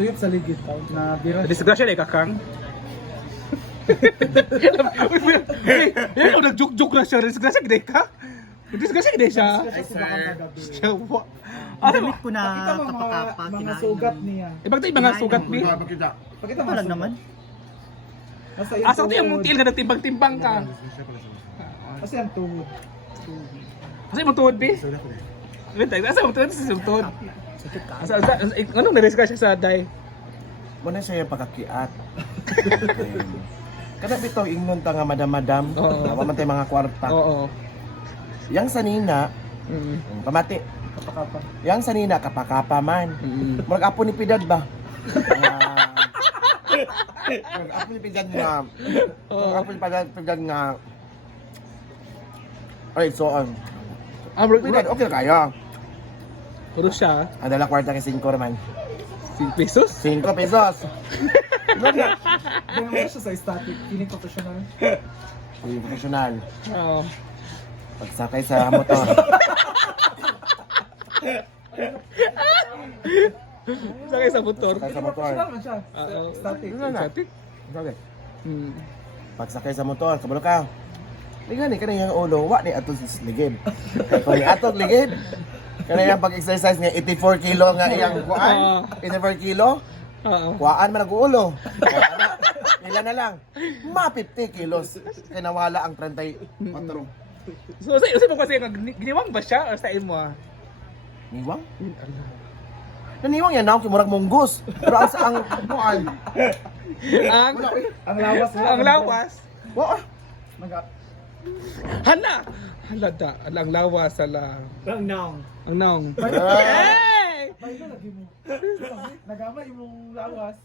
Suyop sa ligid tao na bira. Disgrasya na kakang. Ay, nag-joke na siya. Disgrasya gede ka? Disgrasya gede siya. Ay, sir. Siya, wa. Damit ko na Pakita mo kapakapa, mga kinain sugat ng- niya. Ibang tayo mga sugat ni. Pakita Ito mo lang naman. Basta Asa ko yung tiil ka na timbang-timbang ka. Kasi ang tuhod. Kasi mo tuhod, bi? Asa mo tuhod? Asa mo tuhod? Sakit ka. Anong na-disgrasya sa day? Muna siya yung pagkakiat. Kada bitaw ingnon ta nga madam-madam, Oo. mamantay mga kwarta. Oo. Yang sanina, Mm. pamati. Kapakapa. Yang sanina kapakapa man. Mm. Murag apo ni Pidad ba? Murag apo ni Pidad nga. Murag apo ni Pidad nga. Ay, so Ah, bro, Pidad, okay na kaya. puro siya. Ang dala kwarta kay 5 naman. 5 pesos? 5 pesos. Hindi naman siya sa static. Feeling professional. Hindi professional. Oo. Pagsakay sa motor. Sakay sa motor. Sakay sa motor. Professional man siya. Oo. Static. Static? Okay. Hmm. Pagsakay sa motor, kabalo ka. Tingnan ni kanang ulo, wa ni ato sis ligid. Kaya kung ni ato ligid, kanang pag-exercise nga 84 kilo nga iyang kuan, 84 kilo, Oo. kuan man ang ulo. Ilan na lang? Ma 50 kilos. Kaya nawala ang 34. So, sa mo kasi, giniwang ba siya? O sa imo ah? Niwang? Naniwang yan ako, murag munggos. Pero ang sa ang kuan. Ang, Ang lawas mo. ang lawas. Wa Hala! Hala da. Ang lawas, ala. Ang naong. Ang naong. Ah. Hey! Bay na lagi mo. Nagamay yung lawas.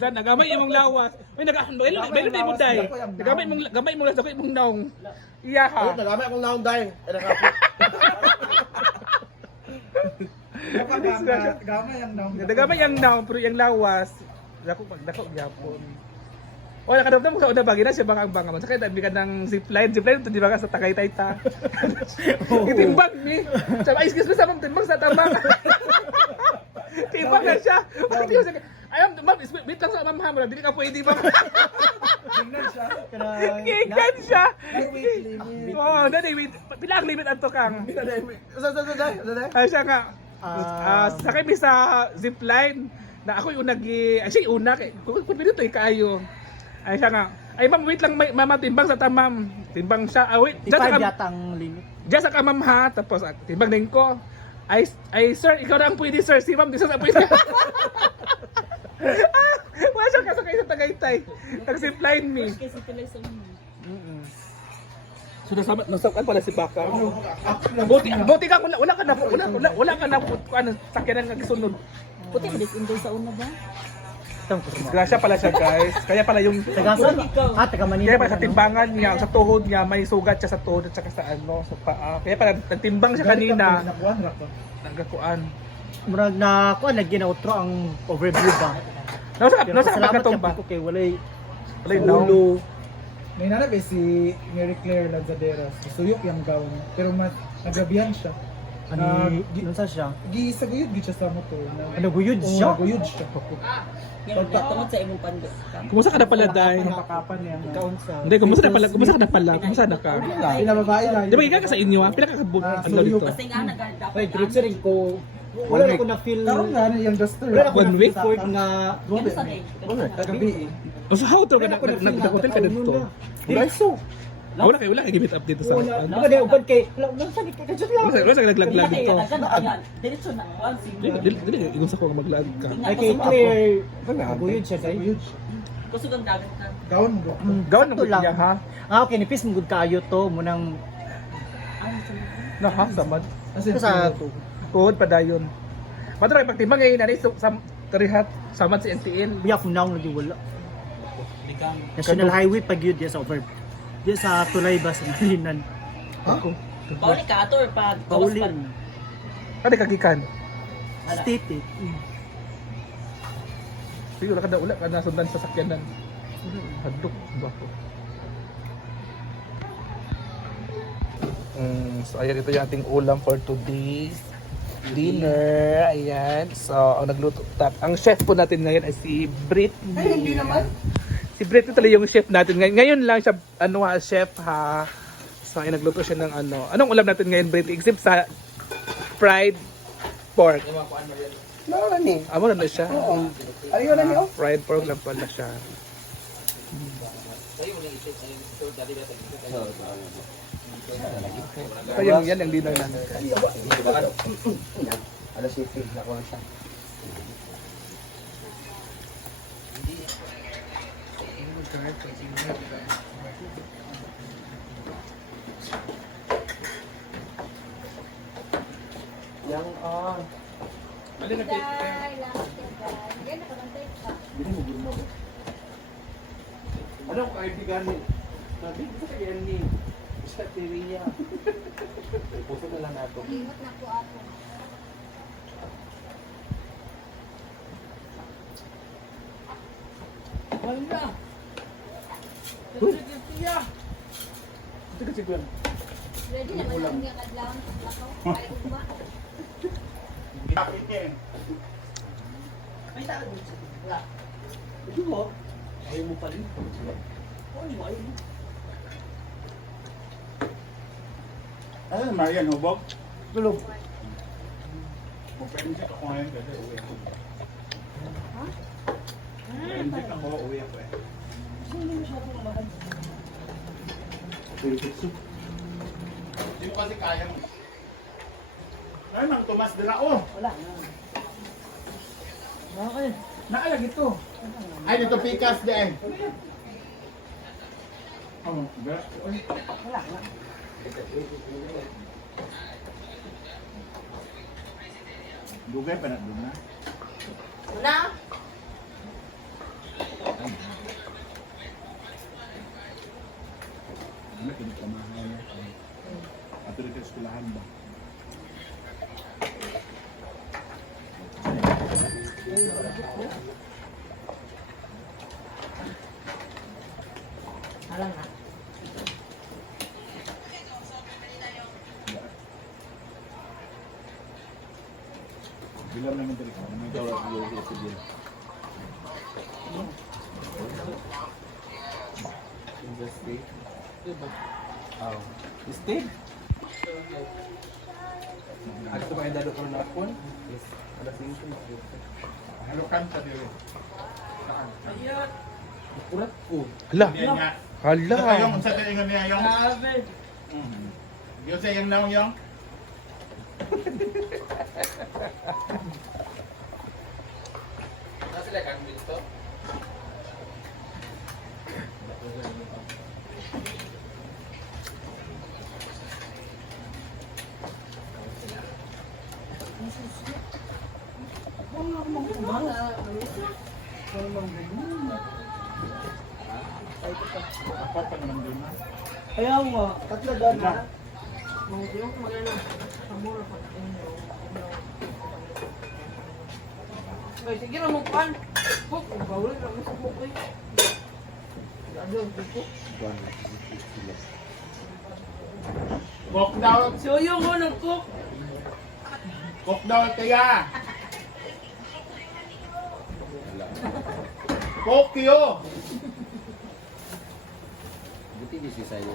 Saan, nagamay imong lawas. Uy, nagamay mo day. Nagamay mo lang sa imong naong. Iya ha. Ayun, nagamay akong naong dahil. Ay, nakapo. Gamay ang naong. Nagamay ang naong, pero yung lawas. Dako gyapon. O, nakadamdam mo sa una ba? Gina siya bang ang banga man. Sakay, dami ka ng zipline. Zipline ito, di ba ka sa Tagaytay ta? Itimbang ni. Sabi, excuse me, sa mong timbang sa tamang. Timbang na siya. Bakit di ko siya? Ayun, ma'am, wait lang sa ma'am ha. Hindi ka pwede ba? Tingnan siya. Gigan siya. Ay, wait, limit. Oo, dali, wait. Pila ang limit ato kang? Ay, siya nga. Sakay mi sa zipline. Na ako yung siya yung una. Kung pwede ito, ikaayo. Ay, siya nga. Ay, ma'am, wait lang, mama, timbang sa tamam. Timbang siya. Wait, Tipay yata ang limit. diyan sa ka, ma'am, ha. Tapos, timbang din ko. Ay, sir, ikaw na ang pwede, sir. Si ma'am, di sa pwede. Wala siya kasakay sa Tagaytay. Nag-zipline me. So nasabat pala si Baka. Buti ka wala ka na ano sakyanan nga gisunod. Puti mo dis sa una ba? Disgrasya pala siya, guys. Kaya pala yung Tagasan? Taga Manila. kaya pala sa timbangan niya, sa tuhod niya, may sugat siya sa tuhod at saka sa ano, sa paa. Kaya pala nagtimbang siya kanina. Nakuha na ko. Nagakuan. Murag na kuan lagi na outro ang overview ba. Nasa Salamat pagkatomba. ko kay walay Wala yung now. ulo. May nanab si Mary Claire Lanzaderas. Suyok yung gown. Pero nagabihan siya. Ano sa siya? Gisaguyod gid siya sa motor. Ano guyod Oo, siya? naguyod siya. Tungod sa imong pando. Kumusta ka na pala, Day? Pakapan niya. Kaon sa. Hindi, kumusta ka na pala? Kumusta na ka? Pinababae lang. Di ba ika ka sa inyo, ha? Pila ka kabuk ano dito? Kasi nga dapat. Ay, trip rin ko. Wala na ko na feel. Karon nga na yung duster. Wala ako One na week? feel nga. Ano sa day? Gabi eh. O so how to nag-hotel ka dito? Dito. Wala kayo give it up dito sa ano? Ano ba uban kay? Wala sa gid ka lang. Wala sa naglaglag dito. Diretso na. Dili, igun sa ko nga maglag ka. Ay kay clear. Guyod siya kay. Kusog ang dagat ka. Gown mo. Gawin ng Sakto lang. niya, ha? Okay, nipis mo gud kaayo to munang Na, ha? Samad. Kasi sa Tuhod pa dayon. Pato rin, pagtimbang ngayon, nani, sa tarihat, samad si NTN. biya ko naong lagi wala. National Highway pag yun diya sa over. Diya sa tulay ba sa Malinan. Ako. Pauli ka ato or pag gawas pa. Paulin. Kani kagikan. State eh. Sige, wala ka na sundan sa sakyanan. Hadlok ba ko? So ayan, ito yung ating ulam for today. dinner. Ayan. So, ang nagluto. Ang chef po natin ngayon ay si Britney. Ay, hindi naman. Si Britney talaga yung chef natin ngayon. Ngayon lang siya, chef ha. So, ay nagluto siya ng ano. Anong ulam natin ngayon, Britney? Except sa fried pork. Ano ni? Amo na siya. Ayun na niyo. Fried pork lang pala siya. So, yan ang dinner namin. Alas 7 na ko siya. Yang Ano kung kaibigan ni? Sabi ko sa yan ni. Sa Teria. Puso na lang nato. Limot na po ako. Wala. Ito kasi ko yan. Ready naman lang niya kadlaw sa plakaw. Ay, ugma. May tao dito sa wala. Ito mo. Ayaw mo pa rin. Ano Marian hubog? Tulog. Pwede siya ako ngayon kasi uwi ako. Pwede siya ako uwi ako eh. Hindi mo kasi kaya mo. Ay, nang tumas din ako. Wala na. Bakit? Naalag ito. Ay, dito pikas din. Oh, Wala na. dugay pa na doon na. Wala? Ano, kinakamahan na. Ato rin ka eskulahan ba? Wala na. Bilang naman dali ka. May tawag yung sige. Steve? At ito kayo dado ko na ako? Alas 5. Ano kanta dili? Saan? Kurat ko. Hala. Hindi nga. Hala. Sa yung, sa taingan niya yung. Grabe. Yung sa yung naong yung. Apat pa naman doon na. Ayaw nga. Tatlo doon na. Yung magana. Kamura pa. Ay, sige na mo kuhan. Puk, bawal na mo sa puk eh. Ano, puk. Cook daw. So yung mo nag-cook. Cook daw kaya. Cook yo. Buti di si Simon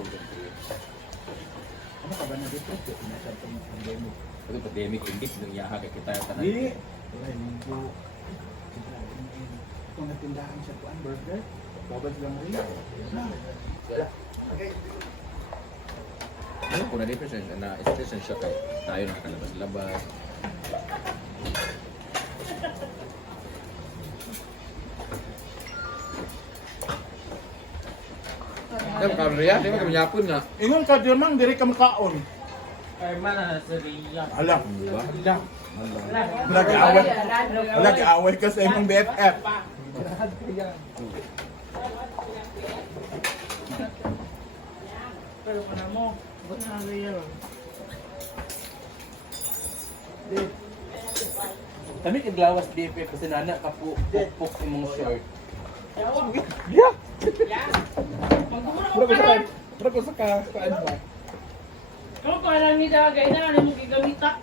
Ano ka ba na dito? Nasa pandemic. Ito pandemic hindi nung yaha kay kita tanan. Di. Wala linggo. Kung natindahan siya kuan burger, babad lang rin. Ano kung na-depression na expression siya kay tayo nakakalabas-labas. Kaya kamera, di ba kami yapon nga? Ingon ka di mang diri ka makaon. Ay, mana sa riya. Ala. Di ba? Wala giaway. Wala giaway ka sa imong BFF. Pero kana mo, buti na riya. Kami kaglawas BFF kasi nana ka po pukpuk imong short. Yeah. Mura ko sa kaan ba? Kung parang ni dagay na, ano mo gigamita?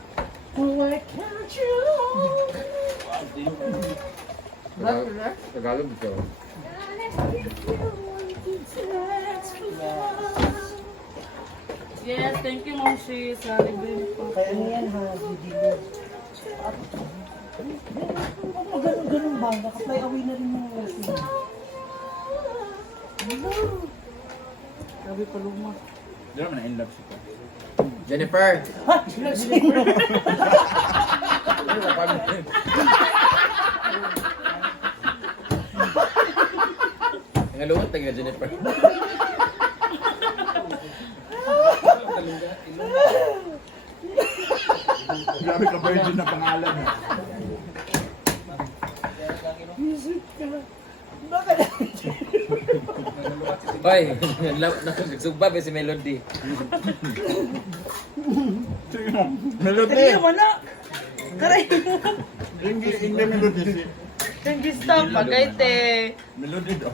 Tagalog ito. Yes, thank you, Mom Shi. Sa libre po. Kaya ano yan ha, video. Ganun ba? Naka-fly away na rin yung Grabe pa luma. Di naman na in love siya. Jennifer! Ngalungat tayo Jennifer. Grabe ka virgin na pangalan. Hoy, nagsugba ba si Melody? Melody! Wala. Karay. Hindi melody si Hindi stop. Pagay te. Melody daw.